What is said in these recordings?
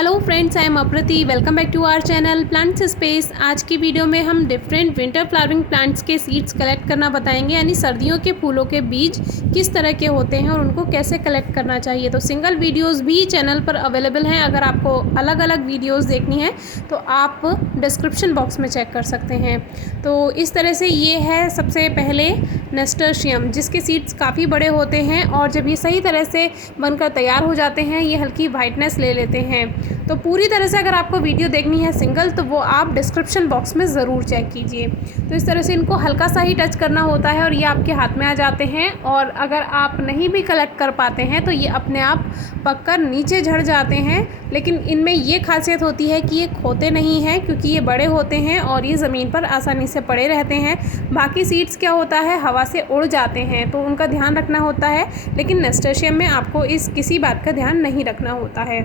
Hello friends, I am Aprati. Welcome back to our channel plants space. आज की video में हम डिफरेंट विंटर फ्लावरिंग प्लांट्स के seeds collect करना बताएंगे, यानी सर्दियों के फूलों के बीज किस तरह के होते हैं और उनको कैसे कलेक्ट करना चाहिए। तो सिंगल वीडियोस भी चैनल पर अवेलेबल हैं। अगर आपको अलग अलग वीडियोस देखनी है तो आप डिस्क्रिप्शन बॉक्स में चेक कर सकते हैं। तो इस तरह से ये है सबसे पहले नेस्टर्शियम, जिसके सीड्स काफ़ी बड़े होते हैं और जब ये सही तरह से बनकर तैयार हो जाते हैं ये हल्की वाइटनेस ले लेते हैं। तो पूरी तरह से अगर आपको वीडियो देखनी है सिंगल तो वो आप डिस्क्रिप्शन बॉक्स में ज़रूर चेक कीजिए। तो इस तरह से इनको हल्का सा ही टच करना होता है और ये आपके हाथ में आ जाते हैं। और अगर आप नहीं भी कलेक्ट कर पाते हैं तो ये अपने आप पककर नीचे झड़ जाते हैं। लेकिन इनमें ये खासियत होती है कि ये खोते नहीं हैं, क्योंकि ये बड़े होते हैं और ये ज़मीन पर आसानी से पड़े रहते हैं। बाकी सीड्स क्या होता है, हवा से उड़ जाते हैं, तो उनका ध्यान रखना होता है। लेकिन नेस्टर्शियम में आपको इस किसी बात का ध्यान नहीं रखना होता है।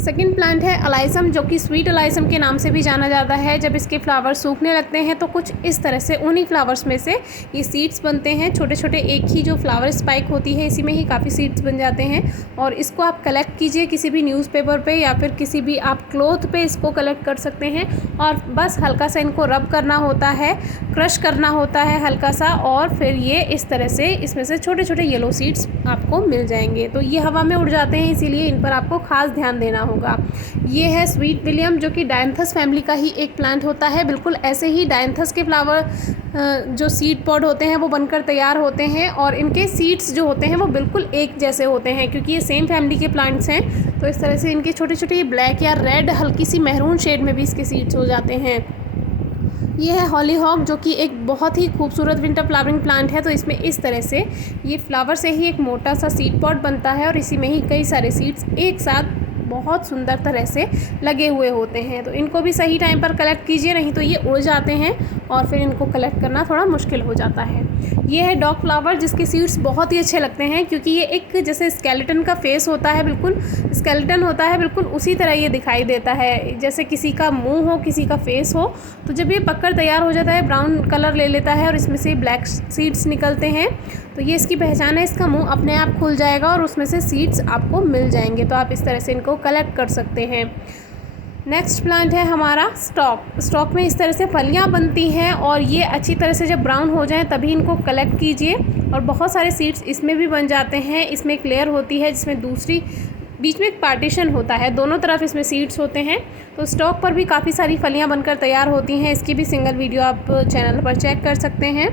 सेकेंड प्लांट है अलाइसम, जो कि स्वीट अलाइसम के नाम से भी जाना जाता है। जब इसके फ्लावर सूखने लगते हैं तो कुछ इस तरह से उन्हीं फ्लावर्स में से ये सीड्स बनते हैं। छोटे छोटे एक ही जो फ्लावर स्पाइक होती है इसी में ही काफ़ी सीड्स बन जाते हैं। और इसको आप कलेक्ट कीजिए किसी भी न्यूज़पेपर पे या फिर किसी भी आप क्लॉथ पे इसको कलेक्ट कर सकते हैं। और बस हल्का सा इनको रब करना होता है, क्रश करना होता है हल्का सा, और फिर ये इस तरह से इसमें से छोटे छोटे येलो सीड्स आपको मिल जाएंगे। तो ये हवा में उड़ जाते हैं, इसीलिए इन पर आपको खास ध्यान देना होगा। ये है स्वीट विलियम, जो कि डायंथस फैमिली का ही एक प्लांट होता है। बिल्कुल ऐसे ही डायंथस के फ्लावर जो सीड पॉड होते हैं वो बनकर तैयार होते हैं और इनके सीड्स जो होते हैं वो बिल्कुल एक जैसे होते हैं, क्योंकि ये सेम फैमिली के प्लांट्स हैं। तो इस तरह से इनके छोटे छोटे ब्लैक या रेड हल्की सी मैरून शेड में भी इसके सीड्स हो जाते हैं। ये है हॉलीहॉक, जो कि एक बहुत ही खूबसूरत विंटर फ्लावरिंग प्लांट है। तो इसमें इस तरह से ये फ्लावर से ही एक मोटा सा सीड पॉड बनता है और इसी में ही कई सारे सीड्स एक साथ बहुत सुंदर तरह से लगे हुए होते हैं। तो इनको भी सही टाइम पर कलेक्ट कीजिए, नहीं तो ये उड़ जाते हैं और फिर इनको कलेक्ट करना थोड़ा मुश्किल हो जाता है। ये है डॉग फ्लावर, जिसके सीड्स बहुत ही अच्छे लगते हैं, क्योंकि ये एक जैसे स्केलेटन का फेस होता है, बिल्कुल स्केलेटन होता है, बिल्कुल उसी तरह ये दिखाई देता है, जैसे किसी का मुंह हो, किसी का फेस हो। तो जब ये पककर तैयार हो जाता है ब्राउन कलर ले लेता है और इसमें से ब्लैक सीड्स निकलते हैं। तो ये इसकी पहचान है, इसका मुंह अपने आप खुल जाएगा और उसमें से सीड्स आपको मिल जाएंगे। तो आप इस तरह से इनको कलेक्ट कर सकते हैं। नेक्स्ट प्लांट है हमारा स्टॉक। स्टॉक में इस तरह से फलियां बनती हैं और ये अच्छी तरह से जब ब्राउन हो जाएं तभी इनको कलेक्ट कीजिए। और बहुत सारे सीड्स इसमें भी बन जाते हैं। इसमें एक लेयर होती है जिसमें दूसरी बीच में एक पार्टीशन होता है, दोनों तरफ इसमें सीड्स होते हैं। तो स्टॉक पर भी काफ़ी सारी फलियां बनकर तैयार होती हैं। इसकी भी सिंगल वीडियो आप चैनल पर चेक कर सकते हैं।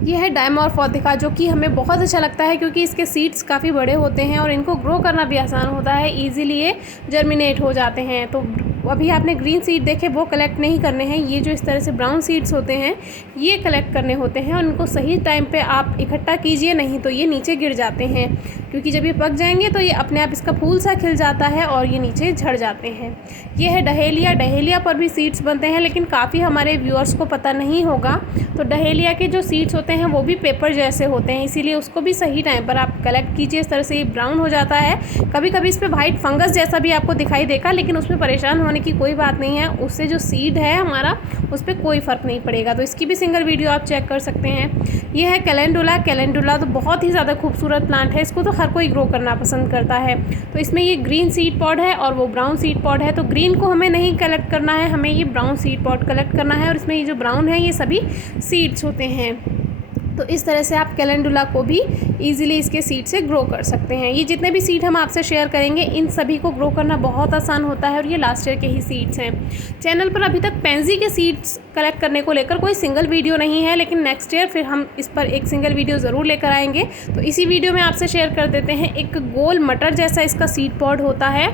ये है डायमॉर्फोथिका, जो कि हमें बहुत अच्छा लगता है क्योंकि इसके सीड्स काफ़ी बड़े होते हैं और इनको ग्रो करना भी आसान होता है, इजीली ये जर्मिनेट हो जाते हैं। तो अभी आपने ग्रीन सीड देखे वो कलेक्ट नहीं करने हैं, ये जो इस तरह से ब्राउन सीड्स होते हैं ये कलेक्ट करने होते हैं और इनको सही टाइम पे आप इकट्ठा कीजिए, नहीं तो ये नीचे गिर जाते हैं। क्योंकि जब ये पक जाएंगे तो ये अपने आप इसका फूल सा खिल जाता है और ये नीचे झड़ जाते हैं। ये है डहेलिया। डहेलिया पर भी सीड्स बनते हैं, लेकिन काफ़ी हमारे व्यूअर्स को पता नहीं होगा। तो डहेलिया के जो सीड्स होते हैं वो भी पेपर जैसे होते हैं, इसीलिए उसको भी सही टाइम पर आप कलेक्ट कीजिए। इस तरह से ये ब्राउन हो जाता है। कभी कभी इस पर वाइट फंगस जैसा भी आपको दिखाई देगा, लेकिन उसमें परेशान होने की कोई बात नहीं है। उससे जो सीड है हमारा उस पर कोई फ़र्क नहीं पड़ेगा। तो इसकी भी सिंगल वीडियो आप चेक कर सकते हैं। ये है कैलेंडुला। कैलेंडुला तो बहुत ही ज़्यादा खूबसूरत प्लांट है, इसको तो हर कोई ग्रो करना पसंद करता है। तो इसमें ये ग्रीन सीड पॉड है और वो ब्राउन सीड पॉड है। तो ग्रीन को हमें नहीं कलेक्ट करना है, हमें ये ब्राउन सीड पॉड कलेक्ट करना है। और इसमें ये जो ब्राउन है ये सभी सीड्स होते हैं। तो इस तरह से आप कैलेंडुला को भी इजीली इसके सीड से ग्रो कर सकते हैं। ये जितने भी सीड हम आपसे शेयर करेंगे इन सभी को ग्रो करना बहुत आसान होता है और ये लास्ट ईयर के ही सीड्स हैं। चैनल पर अभी तक पेंजी के सीड्स कलेक्ट करने को लेकर कोई सिंगल वीडियो नहीं है, लेकिन नेक्स्ट ईयर फिर हम इस पर एक सिंगल वीडियो ज़रूर लेकर आएंगे। तो इसी वीडियो में आपसे शेयर कर देते हैं। एक गोल मटर जैसा इसका सीड पॉड होता है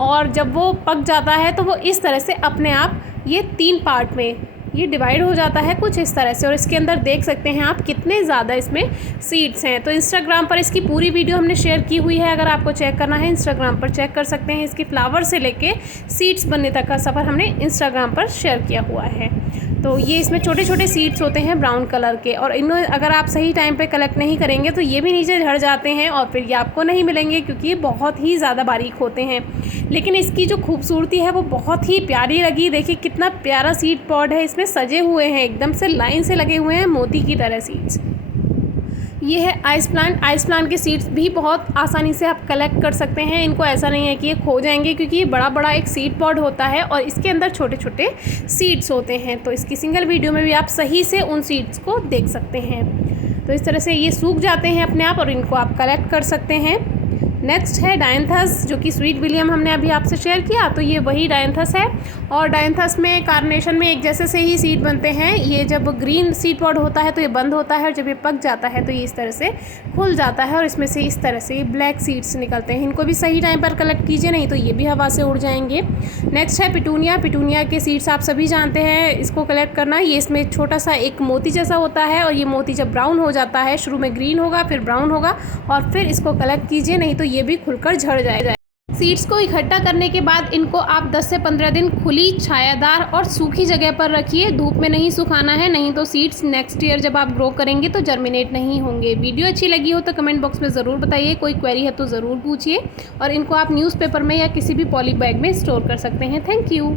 और जब वो पक जाता है तो वो इस तरह से अपने आप ये 3 पार्ट में ये डिवाइड हो जाता है कुछ इस तरह से। और इसके अंदर देख सकते हैं आप कितने ज़्यादा इसमें सीड्स हैं। तो इंस्टाग्राम पर इसकी पूरी वीडियो हमने शेयर की हुई है, अगर आपको चेक करना है इंस्टाग्राम पर चेक कर सकते हैं। इसके फ्लावर से लेके सीड्स बनने तक का सफ़र हमने इंस्टाग्राम पर शेयर किया हुआ है। तो ये इसमें छोटे छोटे सीड्स होते हैं ब्राउन कलर के, और इन्हें अगर आप सही टाइम पे कलेक्ट नहीं करेंगे तो ये भी नीचे झड़ जाते हैं और फिर ये आपको नहीं मिलेंगे, क्योंकि ये बहुत ही ज़्यादा बारीक होते हैं। लेकिन इसकी जो खूबसूरती है वो बहुत ही प्यारी लगी। देखिए कितना प्यारा सीड पॉड है, इसमें सजे हुए हैं, एकदम से लाइन से लगे हुए हैं मोती की तरह सीड्स। ये है आइस प्लांट। आइस प्लांट के सीड्स भी बहुत आसानी से आप कलेक्ट कर सकते हैं। इनको ऐसा नहीं है कि ये खो जाएंगे, क्योंकि ये बड़ा बड़ा एक सीड पॉड होता है और इसके अंदर छोटे छोटे सीड्स होते हैं। तो इसकी सिंगल वीडियो में भी आप सही से उन सीड्स को देख सकते हैं। तो इस तरह से ये सूख जाते हैं अपने आप और इनको आप कलेक्ट कर सकते हैं। नेक्स्ट है डायंथस, जो कि स्वीट विलियम हमने अभी आपसे शेयर किया, तो ये वही डायंथस है। और डायंथस में कार्नेशन में एक जैसे से ही सीड बनते हैं। ये जब ग्रीन सीड पॉड होता है तो ये बंद होता है, और जब ये पक जाता है तो ये इस तरह से खुल जाता है और इसमें से इस तरह से ब्लैक सीड्स निकलते हैं। इनको भी सही टाइम पर कलेक्ट कीजिए, नहीं तो ये भी हवा से उड़ जाएंगे। नेक्स्ट है पिटूनिया। पिटूनिया के सीड्स आप सभी जानते हैं, इसको कलेक्ट करना। ये इसमें छोटा सा एक मोती जैसा होता है और ये मोती जब ब्राउन हो जाता है, शुरू में ग्रीन होगा फिर ब्राउन होगा, और फिर इसको कलेक्ट कीजिए, नहीं तो ये भी खुलकर झड़ जाएगा। सीड्स को इकट्ठा करने के बाद इनको आप 10 से 15 दिन खुली, छायादार और सूखी जगह पर रखिए। धूप में नहीं सुखाना है, नहीं तो सीड्स नेक्स्ट ईयर जब आप ग्रो करेंगे तो जर्मिनेट नहीं होंगे। वीडियो अच्छी लगी हो तो कमेंट बॉक्स में ज़रूर बताइए। कोई क्वेरी है तो ज़रूर पूछिए। और इनको आप न्यूज़पेपर में या किसी भी पॉली बैग में स्टोर कर सकते हैं। Thank you.